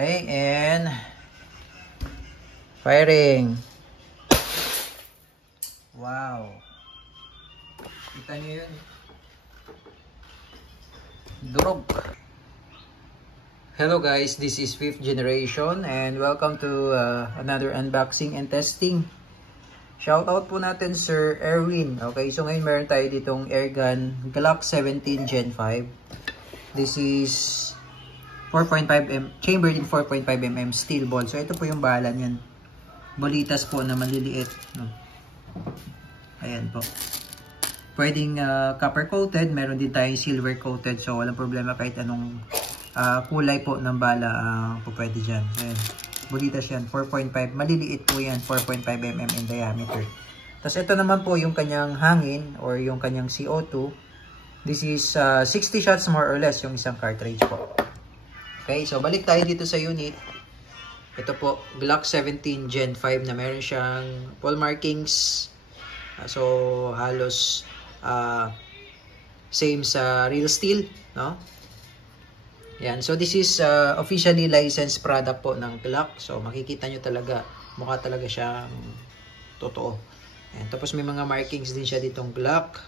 Okay, and firing. Wow. Kita niyo yun? Durog. Hello guys, this is 5th generation and welcome to another unboxing and testing. Shoutout po natin Sir Erwin. Okay, so ngayon meron tayo ditong airgun Glock 17 Gen 5. This is 4.5mm, chambered in 4.5mm steel ball. So ito po yung bala niyan. Bolitas po na maliliit. No? Ayan po. Pwedeng copper coated, meron din tayong silver coated. So walang problema kahit anong kulay po ng bala po pwede dyan. Ayan. Bolitas yan, 4.5. Maliliit po yan, 4.5mm in diameter. Tapos ito naman po yung kanyang hangin or yung kanyang CO2. This is 60 shots more or less yung isang cartridge po. Okay, so balik tayo dito sa unit. Ito po, Glock 17 Gen 5 na meron siyang ball markings. So halos same sa real steel, no? Yan, so this is officially licensed product po ng Glock. So makikita nyo talaga, mukha talaga siyang totoo. Yan, tapos may mga markings din siya ditong Glock.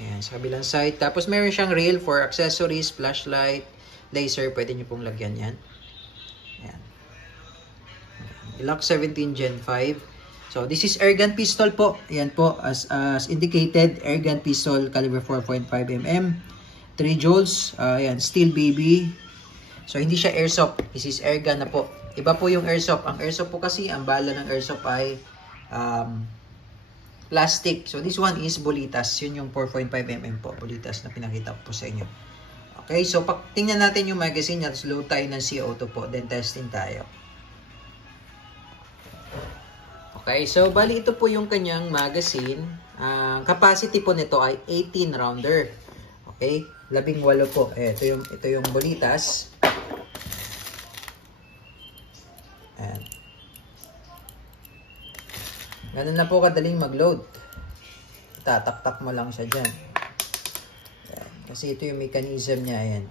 Ayan, sa kabilang side. Tapos meron siyang rail for accessories, flashlight, laser. Pwede nyo pong lagyan yan. Ayan. Glock 17 Gen 5. So, this is airgun pistol po. Ayan po, as indicated, airgun pistol caliber 4.5mm. 3 joules. Ayan, steel BB. So, hindi siya airsoft. This is airgun na po. Iba po yung airsoft. Ang airsoft po kasi, ang bala ng airsoft ay plastic. So, this one is bolitas. Yun yung 4.5mm po. Bolitas na pinakita ko po sa inyo. Okay, so tingnan natin yung magazine niya. Load tayo ng CO2 po. Then, testing tayo. Okay, so bali ito po yung kanyang magazine. Capacity po nito ay 18 rounder. Okay, 18 po. Ito yung bolitas. Ayan. Ganun na po kadaling mag-load. Tatak-tak mo lang siya dyan. Ayan. Kasi ito yung mechanism niya. Ayan.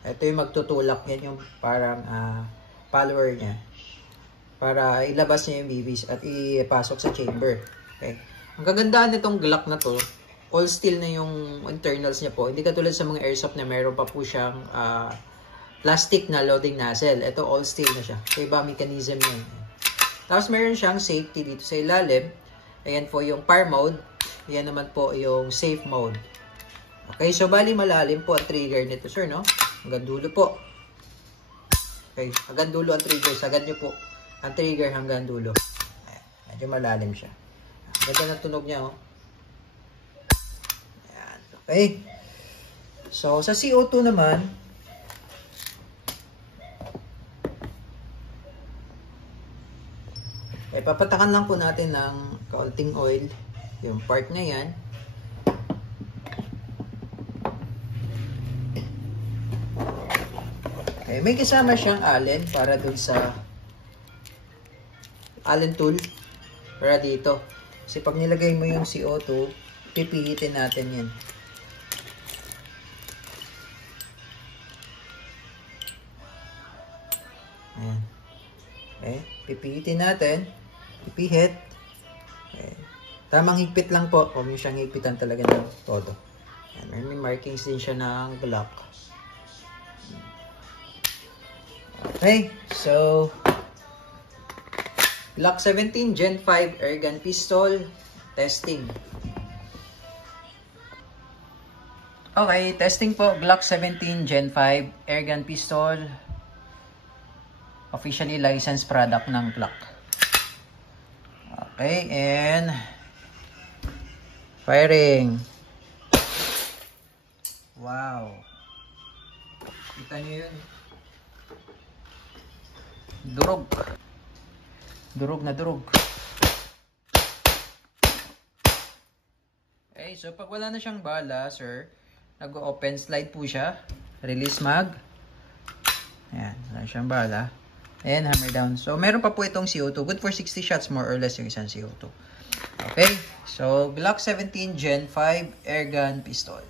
Ito yung magtutulak. Yan yung parang follower niya. Para ilabas niya yung BBs at ipasok sa chamber. Okay. Ang kagandahan nitong Glock na to, all steel na yung internals niya po. Hindi katulad sa mga airsoft na meron pa po siyang plastic na loading nozzle. Ito all steel na siya. So iba mechanism niya. Tapos meron siyang safety dito sa ilalim. Ayan po yung par mode. Ayan naman po yung safe mode. Okay, so bali malalim po ang trigger nito, sir, no? Hanggang dulo po. Okay, hanggang dulo ang trigger. Sagad nyo po ang trigger hanggang dulo. Ayan, medyo malalim siya. Ganda na tunog niya, oh. Ayan, okay. So, sa CO2 naman, ay papatakan lang po natin ng kaunting oil yung part na yan. Okay, may kasama siyang allen para dun sa allen tool para dito. Kasi pag nilagay mo yung CO2, pipihitin natin yan. Ayan. Okay, pipihitin natin. Ipihit. Okay. Tamang higpit lang po. Huwag nyo siyang higpitan talaga ng todo. Ayan, may markings din siya ng Glock. Okay. So, Glock 17 Gen 5 airgun pistol. Testing. Okay. Testing po. Glock 17 Gen 5 airgun pistol. Officially licensed product ng Glock. Okay, and firing. Wow. Kita niyo yun? Durog. Durog na durog. Okay, so pag wala na siyang bala, sir, nag-open slide po siya. Release mag. Ayan, wala siyang bala. And hammer down. So, meron pa po itong CO2. Good for 60 shots more or less yung isang CO2. Okay. So, Glock 17 Gen 5 airgun pistol.